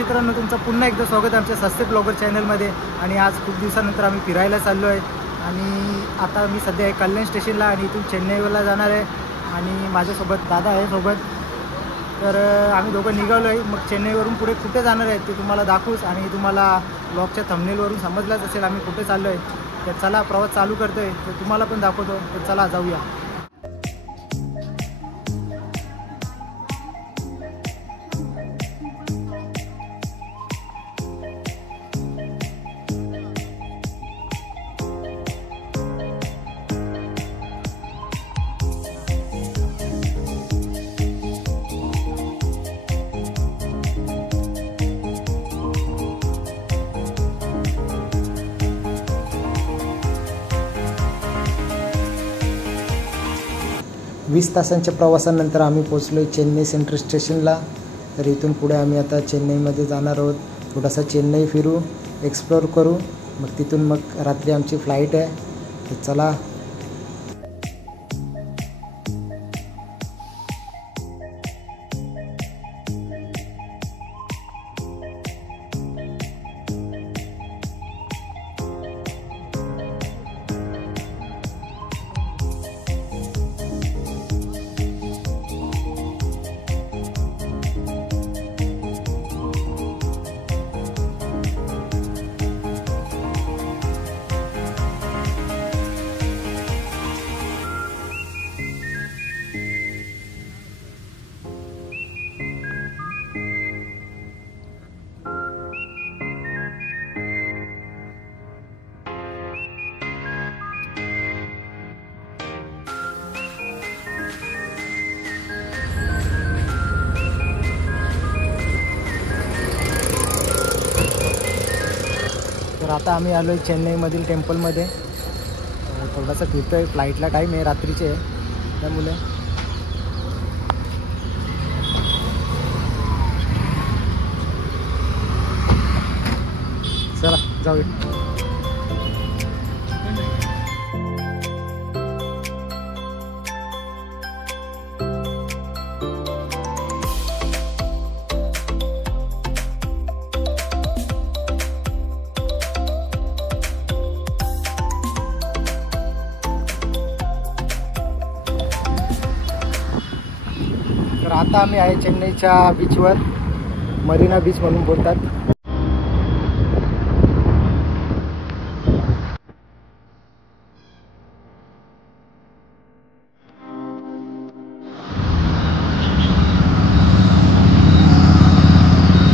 मित्रांनो, तुमचं पुन्हा एकदा स्वागत आहे आमच्या सस्ते ब्लॉगर चॅनलमध्ये। आणि आज खूप दिवसानंतर आम्ही फिरायला चाललो आहे आणि आता मी सध्या आहे कल्याण स्टेशनला आणि इथून चेन्नईला जाणार आहे आणि माझ्यासोबत दादा आहे सोबत। तर आम्ही दोघं निघालो आहे। मग चेन्नईवरून पुढे कुठे जाणार आहे ते तुम्हाला दाखवूच आणि तुम्हाला ब्लॉगच्या थंबनेलवरून समजलाच असेल आम्ही कुठे चाललो आहे। तर चला प्रवास चालू करतो आहे, तर तुम्हाला पण दाखवतो। तर चला जाऊया। वीस तासांच्या प्रवासानंतर आम्ही पोहोचलो चेन्नई सेंट्रल स्टेशनला। तर इथून पुढे आम्ही आता चेन्नईमध्ये जाणार आहोत। थोडासा चेन्नई फिरू, एक्सप्लोर करू, मग तिथून मग रात्री आमची फ्लाईट आहे। तर चला। तर आता आम्ही आलो आहे चेन्नईमधील टेम्पलमध्ये। थोडासा फिरतो आहे, फ्लाईटला टाईम आहे, रात्रीचे आहे त्यामुळे। चला जाऊया। तर आता आम्ही आहे चेन्नईच्या बीचवर, मरीना बीच म्हणून बोलतात।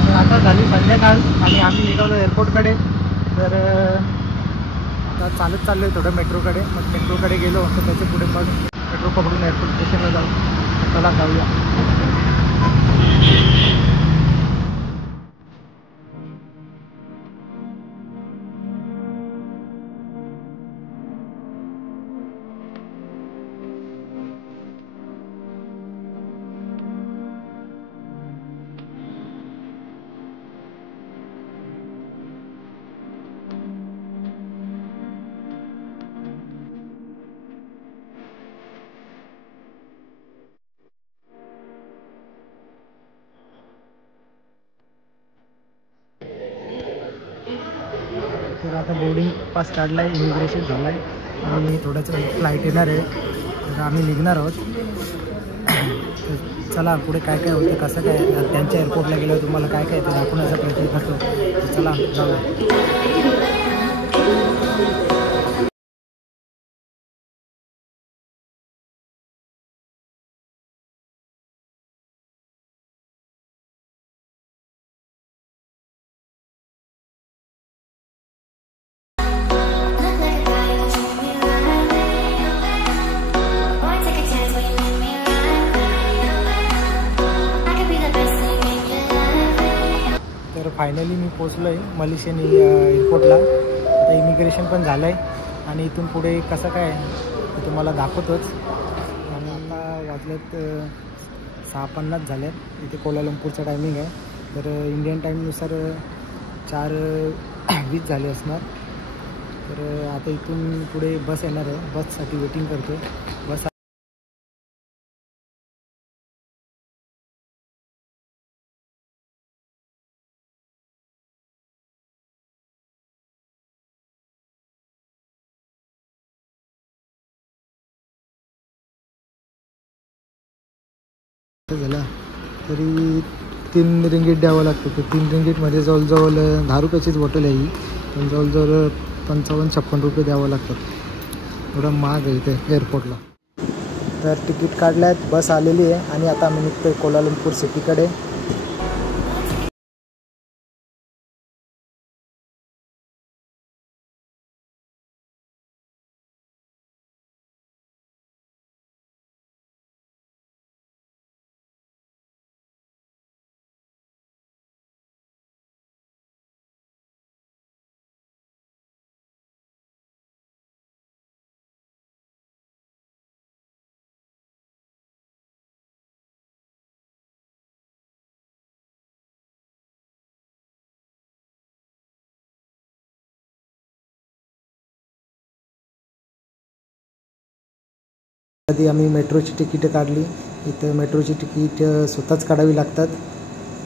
तर आता झाली संध्याकाळ आणि आम्ही निघालो एअरपोर्टकडे। तर आता चालत चाललो आहे थोडं मेट्रोकडे। मग मेट्रोकडे गेलो तर त्याच्या पुढे मग मेट्रो पकडून एअरपोर्ट स्टेशनला जाऊ। चला जाऊया। तर आता बोर्डिंग पास काढला आहे, इमिग्रेशन झालं आहे आणि थोडंसं फ्लाईट येणार आहे। तर आम्ही निघणार आहोत। तर चला पुढे काय काय होतं, कसं काय त्यांच्या एअरपोर्टला गेल्यावर तुम्हाला काय काय ते दाखवण्याचा प्रयत्न करतो। तर चला जाऊया। तर फायनली मी पोचलो आहे मलेशियन एअरपोर्टला। आता इमिग्रेशन पण झालं आहे आणि इथून पुढे कसं काय ते तुम्हाला दाखवतोच। आणि आता वाजलेत 6:50 झाले। इथे कोलालंपूरचा टायमिंग आहे, तर इंडियन टाईमनुसार 4:20 झाले असणार। तर आता इथून पुढे बस येणार आहे, बससाठी वेटिंग करतो। बस झाला तरी 3 रिंगीट द्यावं लागतं. तर 3 रिंगीटमध्ये जवळजवळ 10 रुपयाचीच बॉटल आहे ही, पण जवळजवळ 55-56 रुपये द्यावं लागतात. एवढा महाग आहे इथे एअरपोर्टला. तर तिकीट काढल्यात, बस आलेली आहे आणि आता आम्ही निघतोय कोलालंपूर सिटीकडे. आधी आम्ही मेट्रोची तिकीटं काढली. इथं मेट्रोची तिकीट स्वतःच काढावी लागतात.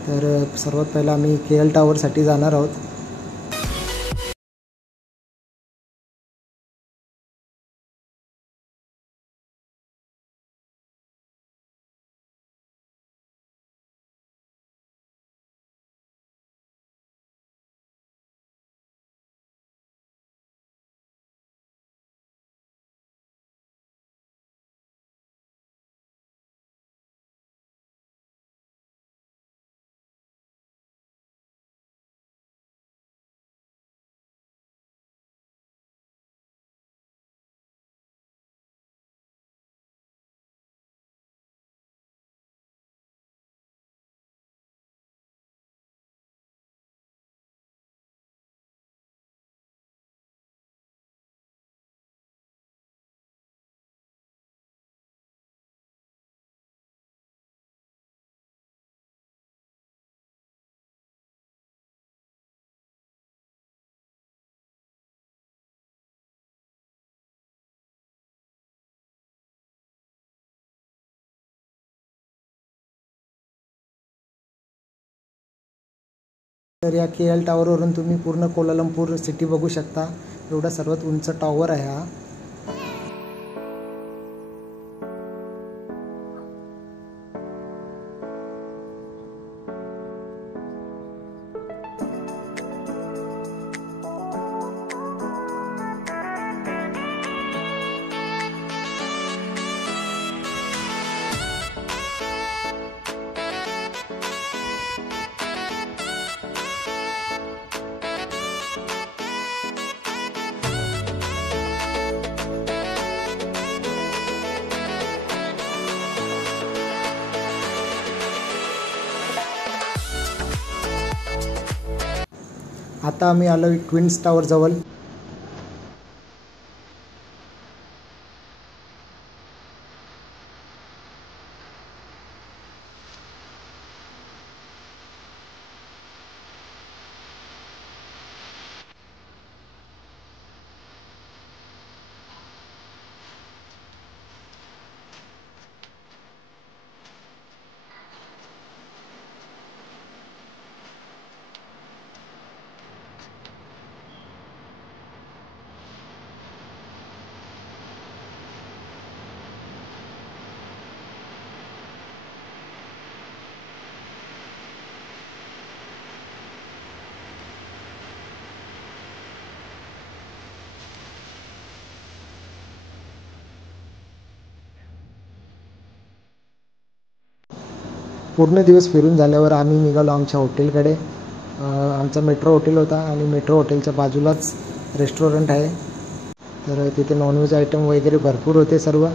तर सर्वात पहिला आम्ही KL टावरसाठी जाणार आहोत. तर या KL टावरवरून तुम्ही पूर्ण कोलालंपूर सिटी बघू शकता. एवढा सर्वात उंच टॉवर आहे हा. आता आम्ही आलो ट्विन्स टावर जवळ. पूर्ण दिवस फिरून झाल्यावर आम्ही निघालो आमच्या हॉटेलकडे. आमचा मेट्रो हॉटेल होता आणि मेट्रो हॉटेलच्या बाजूलाच रेस्टॉरंट आहे. तर तिथे नॉनव्हेज आयटम वगैरे भरपूर होते सर्व.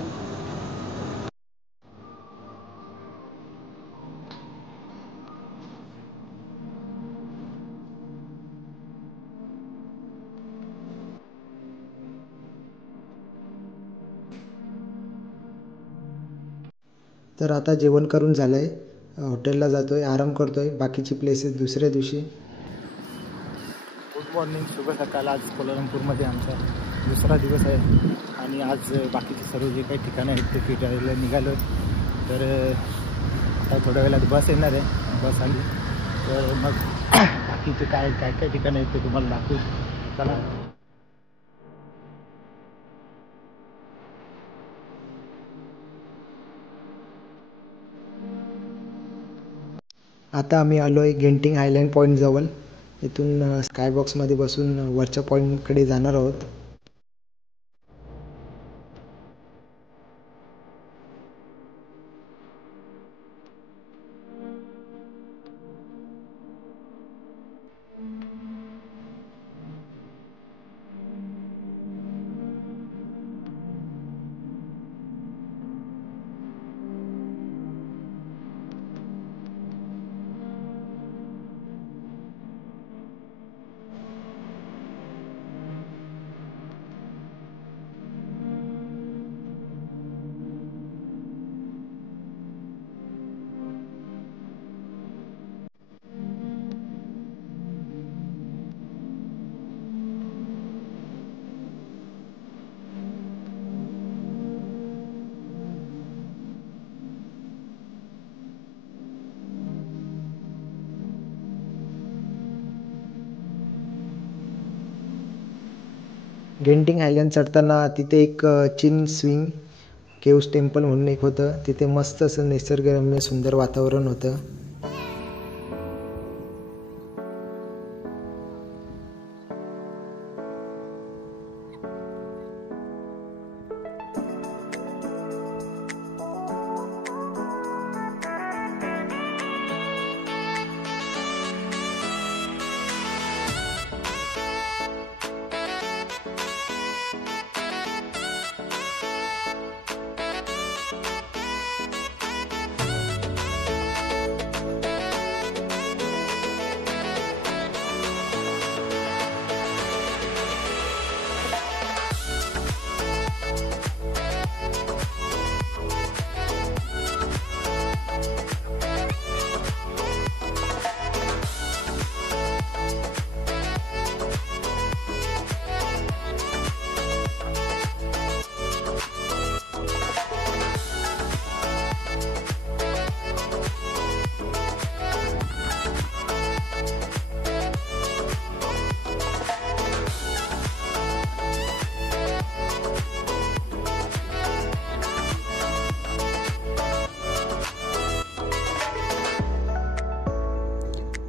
तर आता जेवण करून झालं आहे, हॉटेलला जातो आहे, आराम करतो आहे. बाकीची प्लेसेस दुसऱ्या दिवशी. गुड मॉर्निंग, शुभ सकाळ. आज कोलालंपूरमध्ये आमचा दुसरा दिवस आहे आणि आज बाकीचे सर्व जे काही ठिकाणं आहेत ते फिरायला निघालो. तर आता थोड्या वेळात बस येणार आहे. बस आली तर मग बाकीचे काय काय काय ठिकाणं आहेत ते तुम्हाला दाखवू. चला. आता आम्ही आलो आहे गेंटिंग आयलँड पॉईंटजवळ. इथून स्कायबॉक्समध्ये बसून वरच्या पॉईंटकडे जाणार आहोत. गेंटिंग आयलँड चढताना तिथे एक चिन स्विंग केव्स टेम्पल म्हणून एक होतं. तिथे मस्त असं निसर्गरम्य सुंदर वातावरण होतं.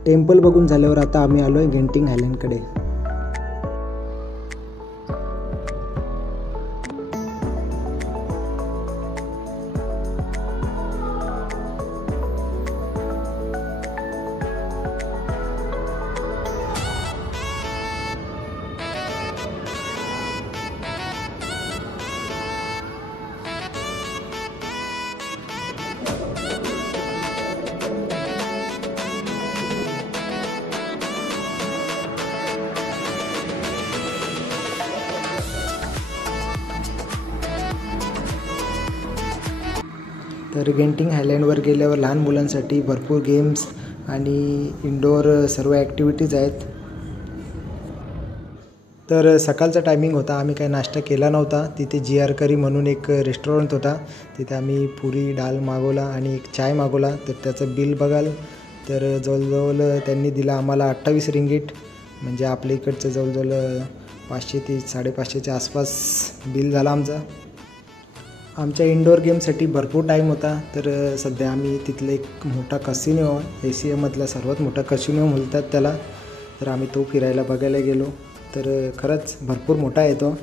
टेम्पल बघून झाल्यावर आता आम्ही आलो आहे गेंटिंग आयलँडकडे. तर गेंटिंग आयलँडवर गेल्यावर लहान मुलांसाठी भरपूर गेम्स आणि इनडोअर सर्व ॲक्टिव्हिटीज आहेत. तर सकाळचा टायमिंग होता. आम्ही काही नाश्ता केला नव्हता. तिथे जी.आर. करी म्हणून एक रेस्टॉरंट होता. तिथे आम्ही पुरी डाळ मागवला आणि एक चाय मागवला. तर त्याचं बिल बघाल तर जवळजवळ त्यांनी दिला आम्हाला 28 रिंगीट, म्हणजे आपल्या इकडचं जवळजवळ 500 ते 550च्या आसपास बिल झाला आमचा. आमच्या इनडोअर गेमसाठी भरपूर टाईम होता. तर सध्या आम्ही तिथलं एक मोठा कसिनो, एशियामधला सर्वात मोठा कसिनो म्हणतात त्याला, तर आम्ही तो फिरायला बघायला गेलो. तर खरंच भरपूर मोठा आहे तो.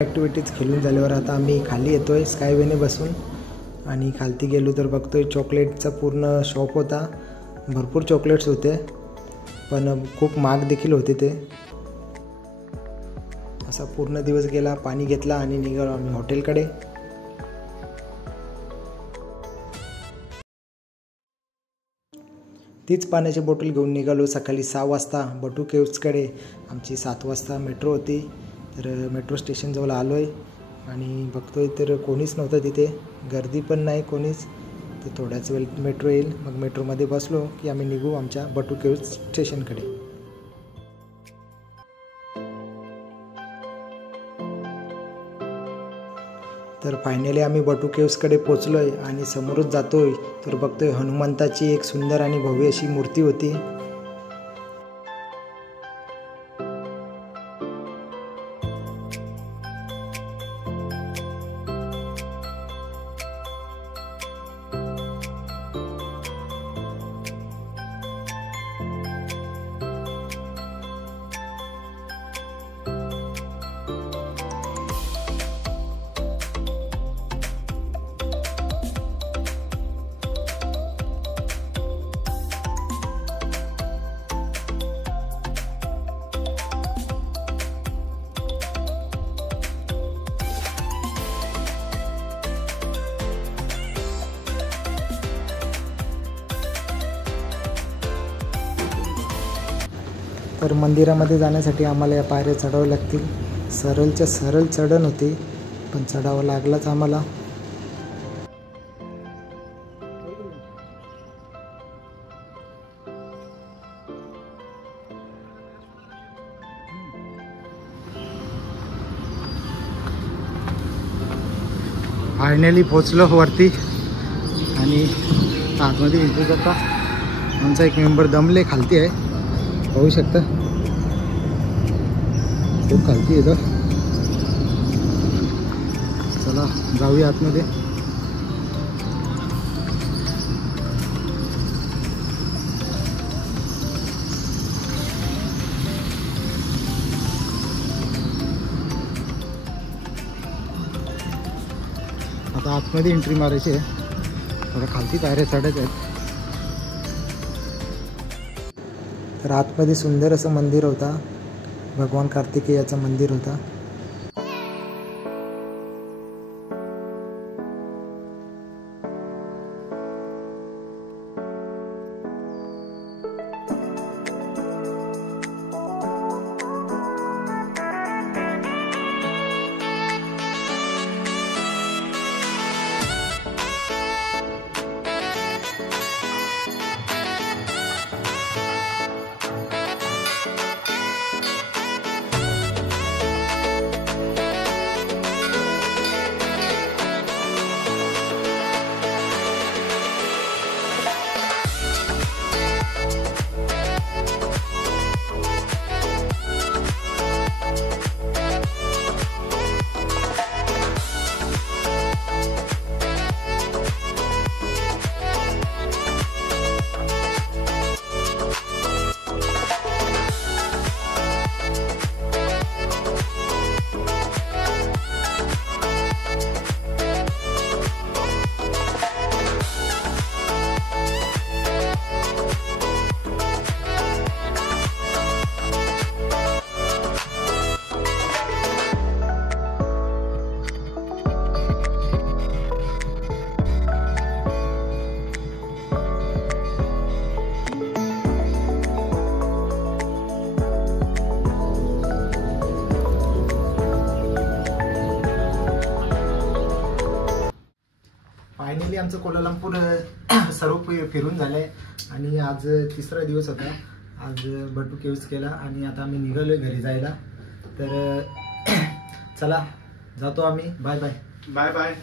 ॲक्टिव्हिटीज खेळून झाल्यावर आता आम्ही खाली येतोय स्कायवेने बसून आणि खालती गेलो तर बघतोय चॉकलेटचा पूर्ण शॉप होता. भरपूर चॉकलेट्स होते पण खूप महाग देखील होते ते. असा पूर्ण दिवस गेला, पाणी घेतला आणि निघालो आम्ही हॉटेलकडे. तीच पाण्याची बॉटल घेऊन निघालो सकाळी 6 वाजता बटू केव्सकडे. आमची 7 वाजता मेट्रो होती. तर मेट्रो स्टेशनजवळ आलो आहे आणि बघतोय तर कोणीच नव्हतं तिथे, गर्दी पण नाही कोणीच. तर थोड्याच वेळ मेट्रो येईल, मग मेट्रोमध्ये बसलो की आम्ही निघू आमच्या बटू केव्स स्टेशनकडे. तर फायनली आम्ही बटू केव्सकडे पोचलो आहे आणि समोरच जातोय तर बघतोय हनुमंताची एक सुंदर आणि भव्य अशी मूर्ती होती. तर मंदिरामध्ये जाण्यासाठी आम्हाला या पायऱ्या चढाव्या लागतील. सरळच्या सरळ चढण होती पण चढावं लागलाच आम्हाला. फायनली पोचलो वरती आणि आतमध्ये एंट्री करता आमचा एक मेंबर दमले खालती आहे, पाहू शकता खूप खालती येतं. चला जाऊया आतमध्ये. आता आतमध्ये एंट्री मारायची आहे, थोडं खालती पायऱ्या चढायच्या आहेत. तर आतमध्ये सुंदर असं मंदिर होता, भगवान कार्तिकेयाचं मंदिर होता. फायनली आमचं कोलालंपूर सर्व फिरून झालंय आणि आज 3रा दिवस होता. आज बटू केव्स केला आणि आता आम्ही निघालोय घरी जायला. तर चला जातो आम्ही. Bye bye. Bye bye.